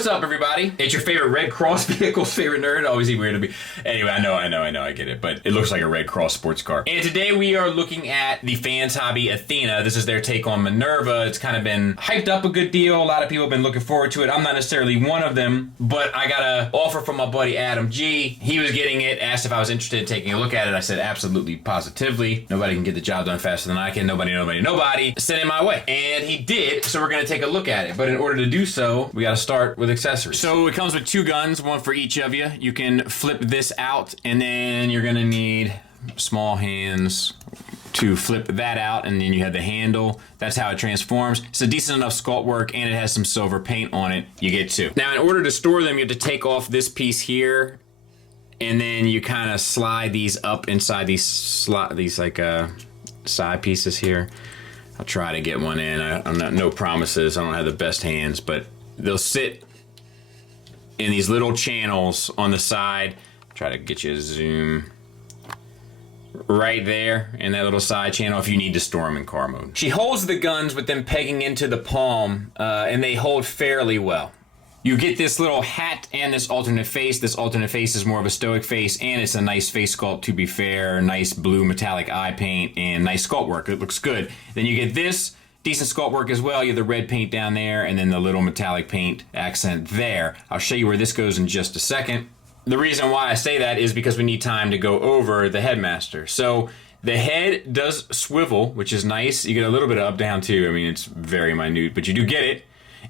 What's up, everybody? It's your favorite Red Cross vehicle's favorite nerd. Always weird to be. Anyway, I know, I get it, but it looks like a Red Cross sports car. And today we are looking at the Fanshobby Athena. This is their take on Minerva. It's kind of been hyped up a good deal. A lot of people have been looking forward to it. I'm not necessarily one of them, but I got an offer from my buddy Adam G. He was getting it, asked if I was interested in taking a look at it. I said absolutely, positively. Nobody can get the job done faster than I can. Nobody. Send it my way. And he did, so we're going to take a look at it. But in order to do so, we got to start with accessories. So it comes with 2 guns, one for each of you. You can flip this out, and then you're going to need small hands to flip that out, and then you have the handle. That's how it transforms. It's a decent enough sculpt work, and it has some silver paint on it. You get 2. Now, in order to store them, you have to take off this piece here, and then you kind of slide these up inside these side pieces here. I'll try to get one in. I'm not, no promises. I don't have the best hands, but they'll sit in these little channels on the side. Try to get you a zoom right there in that little side channel if you need to store them in car mode. She holds the guns with them pegging into the palm, and they hold fairly well. You get this little hat and this alternate face. This alternate face is more of a stoic face, and it's a nice face sculpt, to be fair. Nice blue metallic eye paint and nice sculpt work. It looks good. Then you get this decent sculpt work as well. You have the red paint down there and then the little metallic paint accent there. I'll show you where this goes in just a second. The reason why I say that is because we need time to go over the Headmaster. So the head does swivel, which is nice. You get a little bit of up down too. I mean, it's very minute, but you do get it.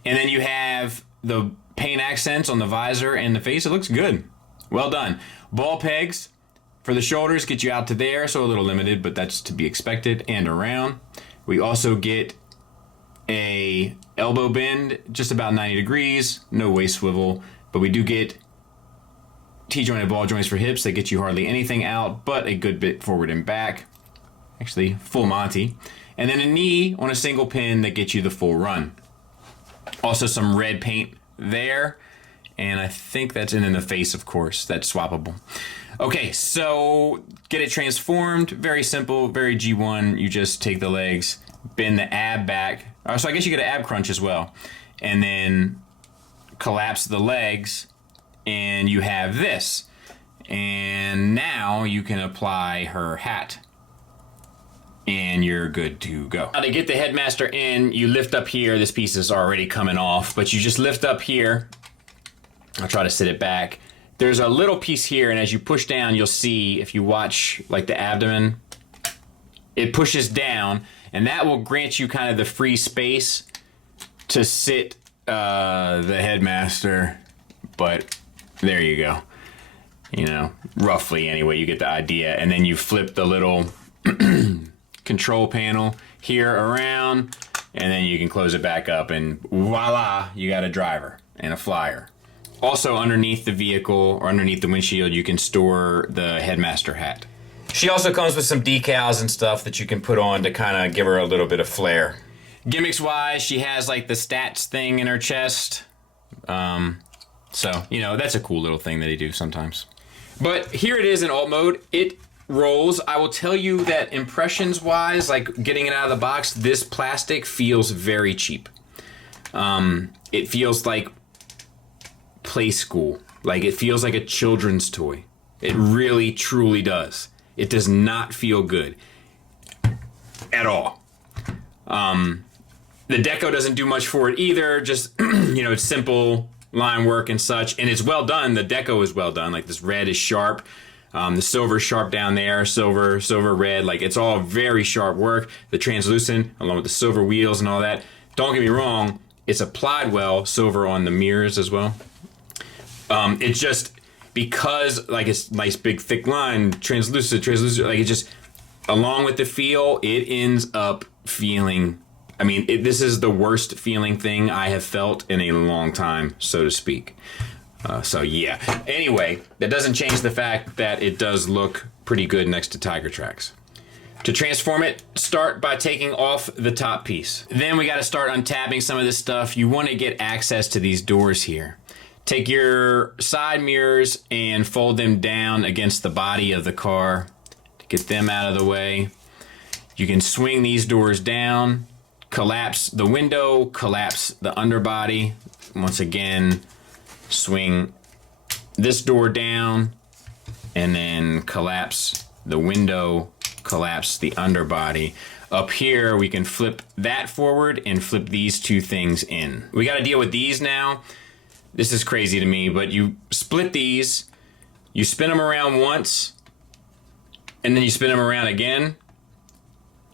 And then you have the paint accents on the visor and the face. It looks good. Well done. Ball pegs for the shoulders get you out to there, so a little limited, but that's to be expected, and around. We also get a elbow bend, just about 90 degrees, no waist swivel, but we do get T-jointed ball joints for hips that get you hardly anything out, but a good bit forward and back. Actually, full Monty. And then a knee on a single pin that gets you the full run. Also some red paint there, and I think that's in the face, of course. That's swappable. Okay, so get it transformed. Very simple, very G1. You just take the legs, bend the ab back. So I guess you get an ab crunch as well. And then collapse the legs, and you have this. And now you can apply her hat, and you're good to go. Now to get the Headmaster in, you lift up here. This piece is already coming off, but you just lift up here. I'll try to sit it back. There's a little piece here, and as you push down, you'll see, if you watch like the abdomen, it pushes down, and that will grant you kind of the free space to sit the Headmaster, but there you go. You know, roughly anyway, you get the idea. And then you flip the little control panel here around, and then you can close it back up, and voila, you got a driver and a flyer. Also underneath the vehicle, or underneath the windshield, you can store the Headmaster hat. She also comes with some decals and stuff that you can put on to kind of give her a little bit of flair. Gimmicks wise, she has like the stats thing in her chest. So, you know, that's a cool little thing that they do sometimes. But here it is in alt mode. It rolls. I will tell you that impressions wise, like getting it out of the box, this plastic feels very cheap. It feels like play school. Like it feels like a children's toy. It really, truly does. It does not feel good at all. The deco doesn't do much for it either. Just, you know, it's simple line work and such, and it's well done. The deco is well done. Like this red is sharp. The silver is sharp down there. Silver, red. Like it's all very sharp work. The translucent, along with the silver wheels and all that. Don't get me wrong. It's applied well. Silver on the mirrors as well. It's just because like it's nice big thick line, translucent, like it just, along with the feel, it ends up feeling, I mean, this is the worst feeling thing I have felt in a long time, so to speak. So yeah. Anyway, that doesn't change the fact that it does look pretty good next to Tiger Tracks. To transform it, start by taking off the top piece. Then we got to start untabbing some of this stuff. You want to get access to these doors here. Take your side mirrors and fold them down against the body of the car to get them out of the way. You can swing these doors down, collapse the window, collapse the underbody. Once again, swing this door down, and then collapse the window, collapse the underbody. Up here, we can flip that forward and flip these two things in. We got to deal with these now. This is crazy to me, but you split these, you spin them around once, and then you spin them around again,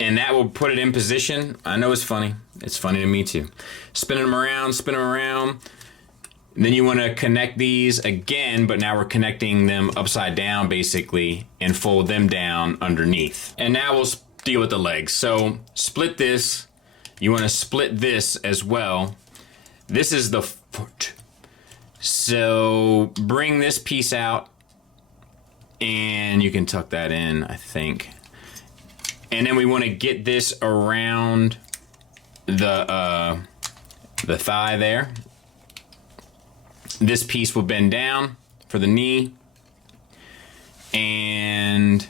and that will put it in position. I know it's funny. It's funny to me too. Spin them around, spin them around. Then you want to connect these again, but now we're connecting them upside down basically and fold them down underneath. And now we'll deal with the legs. So split this. You want to split this as well. This is the foot. So bring this piece out and you can tuck that in, I think. And then we want to get this around the thigh there. This piece will bend down for the knee and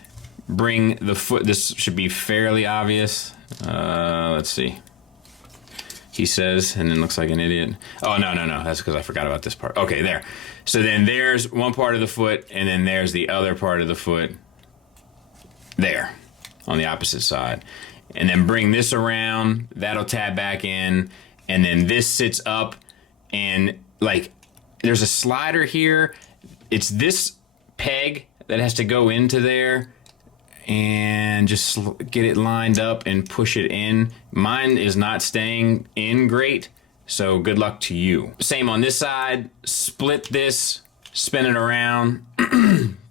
bring the foot. This should be fairly obvious. Let's see. He says, and then looks like an idiot. Oh, no. That's because I forgot about this part. Okay, there. So then there's one part of the foot, and then there's the other part of the foot there on the opposite side. And then bring this around. That'll tab back in. And then this sits up, and like, there's a slider here. It's this peg that has to go into there and just get it lined up and push it in. Mine is not staying in great, so good luck to you. Same on this side. Split this, spin it around,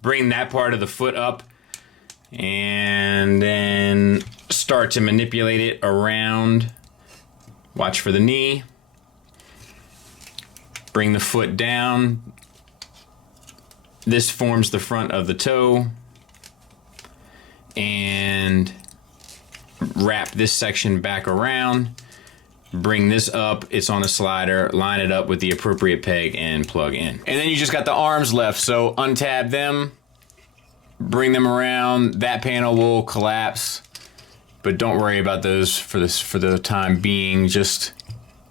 bring that part of the foot up, and then start to manipulate it around. Watch for the knee. Bring the foot down. This forms the front of the toe. And wrap this section back around. Bring this up. It's on a slider. Line it up with the appropriate peg and plug in. And then you just got the arms left. So untab them. Bring them around. That panel will collapse. But don't worry about those for the time being. Just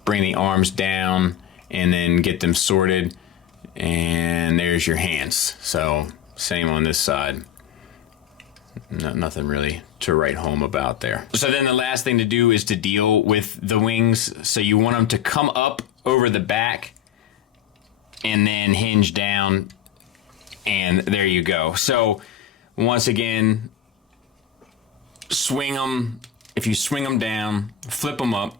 bring the arms down and then get them sorted, and there's your hands. So same on this side. Nothing really to write home about there. So then the last thing to do is to deal with the wings. So you want them to come up over the back and then hinge down, and there you go. So once again, swing them. If you swing them down, flip them up,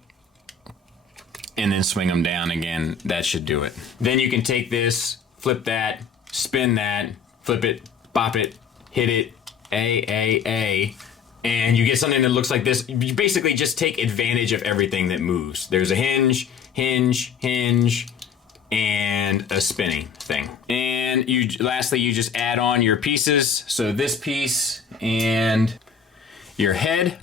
and then swing them down again, that should do it. Then you can take this, flip that, spin that, flip it, bop it, hit it, and you get something that looks like this. You basically just take advantage of everything that moves. There's a hinge, hinge, hinge, and a spinning thing. And lastly, you just add on your pieces. So this piece and your head.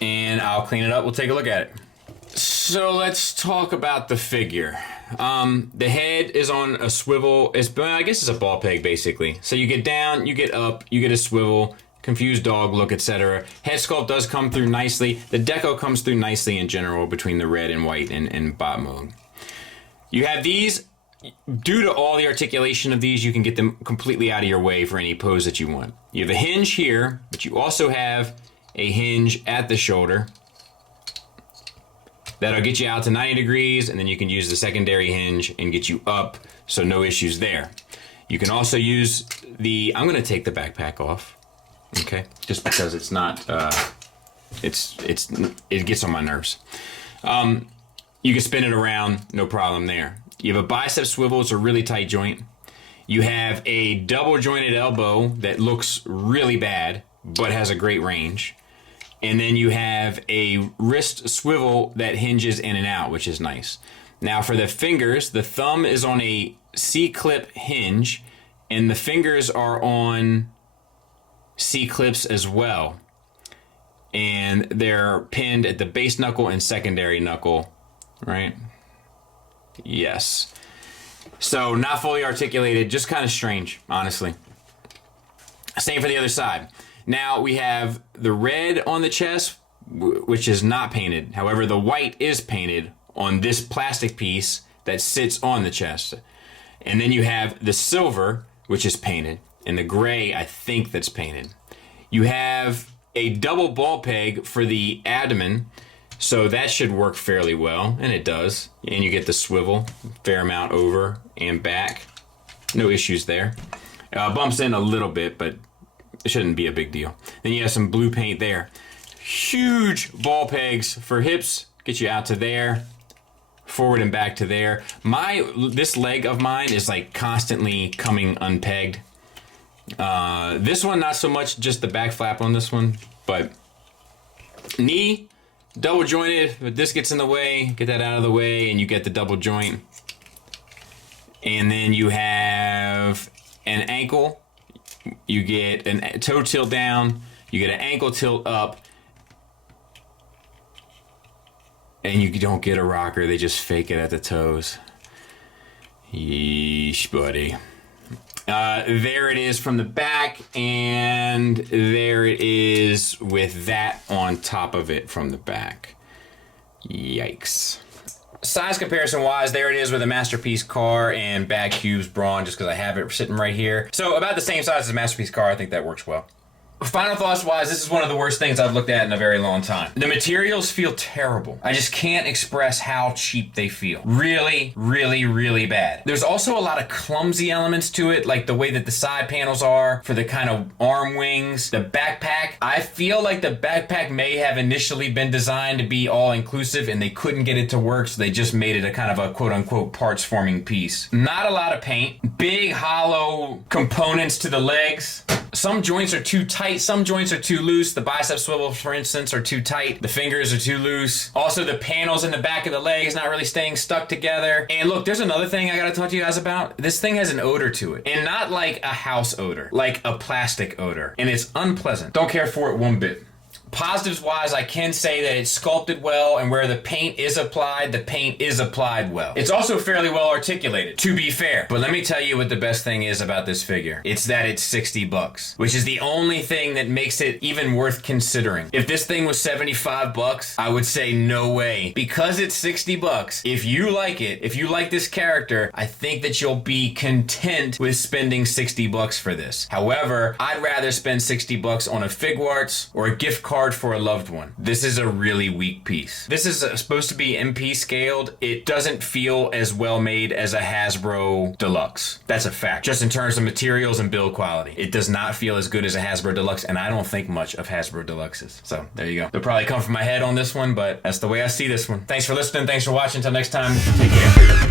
And I'll clean it up. We'll take a look at it. So let's talk about the figure. The head is on a swivel. I guess it's a ball peg, basically. So you get down, you get up, you get a swivel, confused dog look, etc. Head sculpt does come through nicely. The deco comes through nicely in general between the red and white and bot mode. You have these. Due to all the articulation of these, you can get them completely out of your way for any pose that you want. You have a hinge here, but you also have a hinge at the shoulder. That'll get you out to 90 degrees, and then you can use the secondary hinge and get you up, so no issues there. You can also use I'm gonna take the backpack off, okay? Just because it's not, it gets on my nerves. You can spin it around, no problem there. You have a bicep swivel, it's a really tight joint. You have a double jointed elbow that looks really bad, but has a great range. And then you have a wrist swivel that hinges in and out, which is nice. Now for the fingers, the thumb is on a C-clip hinge, and the fingers are on C-clips as well. And they're pinned at the base knuckle and secondary knuckle, right? Yes. So not fully articulated, just kind of strange, honestly. Same for the other side. Now we have the red on the chest, which is not painted. However, the white is painted on this plastic piece that sits on the chest. And then you have the silver, which is painted, and the gray, I think, that's painted. You have a double ball peg for the abdomen, so that should work fairly well, and it does. And you get the swivel, fair amount over and back. No issues there. Bumps in a little bit, but it shouldn't be a big deal. Then you have some blue paint there. Huge ball pegs for hips, get you out to there, forward and back to there. This leg of mine is like constantly coming unpegged. This one, not so much, just the back flap on this one, but knee, double jointed, but this gets in the way, get that out of the way, and you get the double joint. And then you have an ankle, you get a toe tilt down, you get an ankle tilt up, and you don't get a rocker, they just fake it at the toes. Yeesh, buddy. There it is from the back, and there it is with that on top of it from the back. Yikes. Size comparison wise, there it is with a Masterpiece car and Bag Cubes Brawn, just because I have it sitting right here. So about the same size as a Masterpiece car, I think that works well. Final thoughts wise, this is one of the worst things I've looked at in a very long time. The materials feel terrible. I just can't express how cheap they feel. Really, really, really bad. There's also a lot of clumsy elements to it, like the way that the side panels are for the kind of arm wings. The backpack, I feel like the backpack may have initially been designed to be all-inclusive and they couldn't get it to work, so they just made it a kind of a quote-unquote parts-forming piece. Not a lot of paint. Big hollow components to the legs. Some joints are too tight, some joints are too loose. The bicep swivels, for instance, are too tight. The fingers are too loose. Also, the panels in the back of the legs not really staying stuck together. And look, there's another thing I gotta talk to you guys about. This thing has an odor to it. And not like a house odor, like a plastic odor. And it's unpleasant. Don't care for it one bit. Positives wise, I can say that it's sculpted well, and where the paint is applied, the paint is applied well. It's also fairly well articulated, to be fair. But let me tell you what the best thing is about this figure. It's that it's 60 bucks, which is the only thing that makes it even worth considering. If this thing was 75 bucks, I would say no way. Because it's 60 bucks, if you like it, if you like this character, I think that you'll be content with spending 60 bucks for this. However, I'd rather spend 60 bucks on a Figuarts or a gift card for a loved one. This is a really weak piece. This is supposed to be MP scaled. It doesn't feel as well made as a Hasbro Deluxe. That's a fact. Just in terms of materials and build quality. It does not feel as good as a Hasbro Deluxe, and I don't think much of Hasbro Deluxes. So there you go. They'll probably come from my head on this one, but that's the way I see this one. Thanks for listening. Thanks for watching. Until next time, take care.